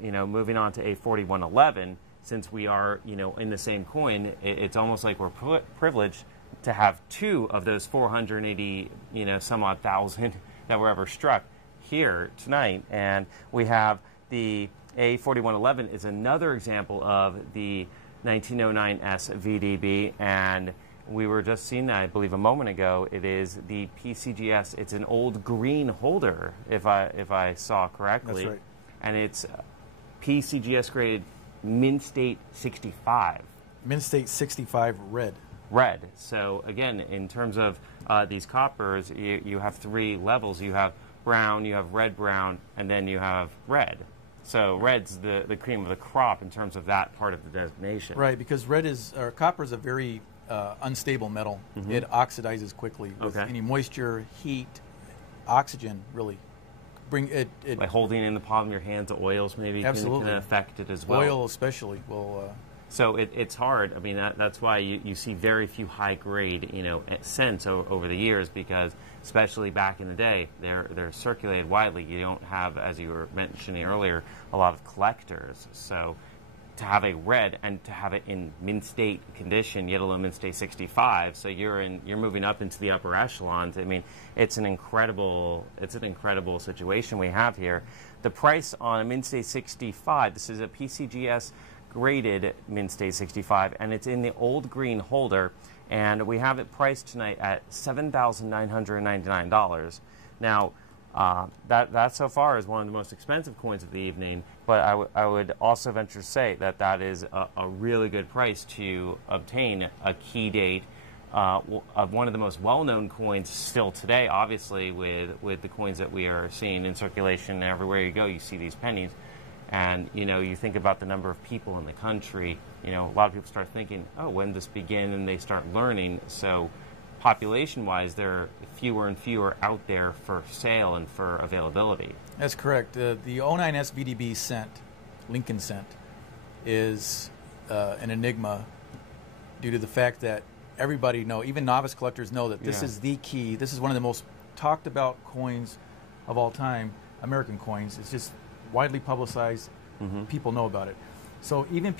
moving on to a 4111, since we are, in the same coin, it's almost like we're privileged to have two of those 480, some odd thousand that were ever struck here tonight. And we have the A4111 is another example of the 1909 S VDB, and we were just seeing that, I believe, a moment ago. It is the PCGS. It's an old green holder, if I saw correctly. That's right. And it's PCGS graded Mint State 65. Mint State 65 red. Red. So again, in terms of these coppers, you have three levels. You have brown, you have red brown, and then you have red. So red's the cream of the crop in terms of that part of the designation. Right, because copper is a very unstable metal. Mm-hmm. It oxidizes quickly with any moisture, heat, oxygen. Really, bring it. Like holding in the palm of your hands, the oils maybe can affect it as well. Oil especially will. So it's hard. I mean, that's why you see very few high grade, scents over the years, because especially back in the day, they're circulated widely. You don't have, as you were mentioning earlier, a lot of collectors. So to have a red and to have it in mint state condition, yet alone mint state 65, so you're moving up into the upper echelons. I mean, it's an incredible situation we have here. The price on a mint state 65, this is a PCGS graded mint state 65, and it's in the old green holder, and we have it priced tonight at $7,999. Now, that so far is one of the most expensive coins of the evening, but I would also venture to say that is a really good price to obtain a key date of one of the most well-known coins still today, obviously, with the coins that we are seeing in circulation. Everywhere you go, you see these pennies. And, you think about the number of people in the country, a lot of people start thinking, oh, when did this begin? And they start learning. So population-wise, there are fewer and fewer out there for sale and for availability. That's correct. The 09 S VDB cent, Lincoln cent, is an enigma due to the fact that everybody even novice collectors know that this is the key. This is one of the most talked about coins of all time, American coins. It's just widely publicized. Mm-hmm. People know about it. So even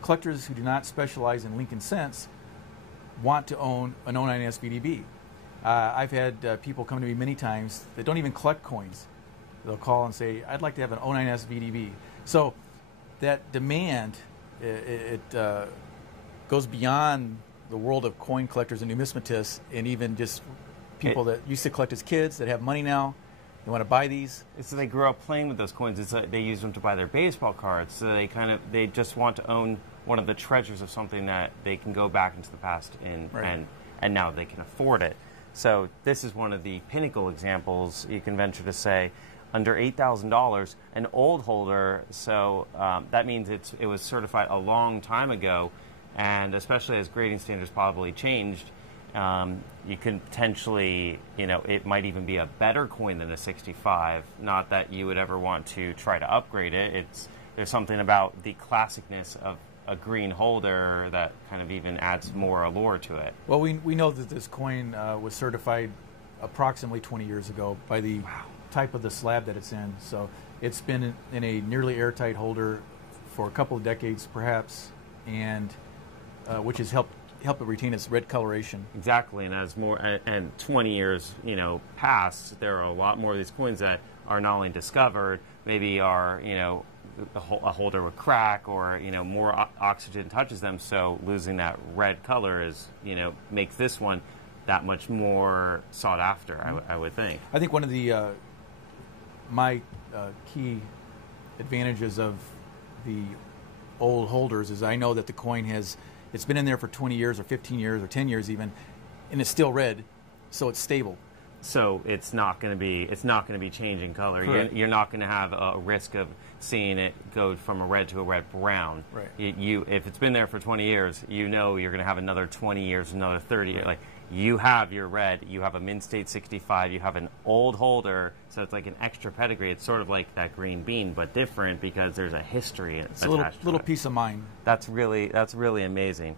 collectors who do not specialize in Lincoln cents want to own an 09 S VDB. I've had people come to me many times that don't even collect coins. They'll call and say, I'd like to have an 09 S VDB. So that demand, it goes beyond the world of coin collectors and numismatists, and even just people that used to collect as kids that have money now. They want to buy these. So they grew up playing with those coins. It's like they use them to buy their baseball cards. So they just want to own one of the treasures of something that they can go back into the past and now they can afford it. So this is one of the pinnacle examples, you can venture to say, under $8,000, an old holder. So that means it was certified a long time ago, and especially as grading standards probably changed, you can potentially, it might even be a better coin than a 65. Not that you would ever want to try to upgrade it. There's something about the classicness of a green holder that kind of even adds more allure to it. Well, we know that this coin was certified approximately 20 years ago by the type of the slab that it's in. So it's been in a nearly airtight holder for a couple of decades, perhaps, and which has helped it retain its red coloration. Exactly, and as 20 years pass, there are a lot more of these coins that are not only discovered, maybe are a holder would crack, or more oxygen touches them, so losing that red color is makes this one that much more sought after. I would think. I think one of the my key advantages of the old holders is I know that the coin it's been in there for 20 years or 15 years or 10 years even, and it's still red, so it's stable. So it's not going to be changing color. You're not going to have a risk of seeing it go from a red to a red brown. Right. If it's been there for 20 years, you're going to have another 20 years, another 30 years. Like, you have your red, you have a mint state 65, you have an old holder, so it's like an extra pedigree. It's sort of like that green bean, but different because there's a history attached to it. It's a little piece of mind. That's really amazing.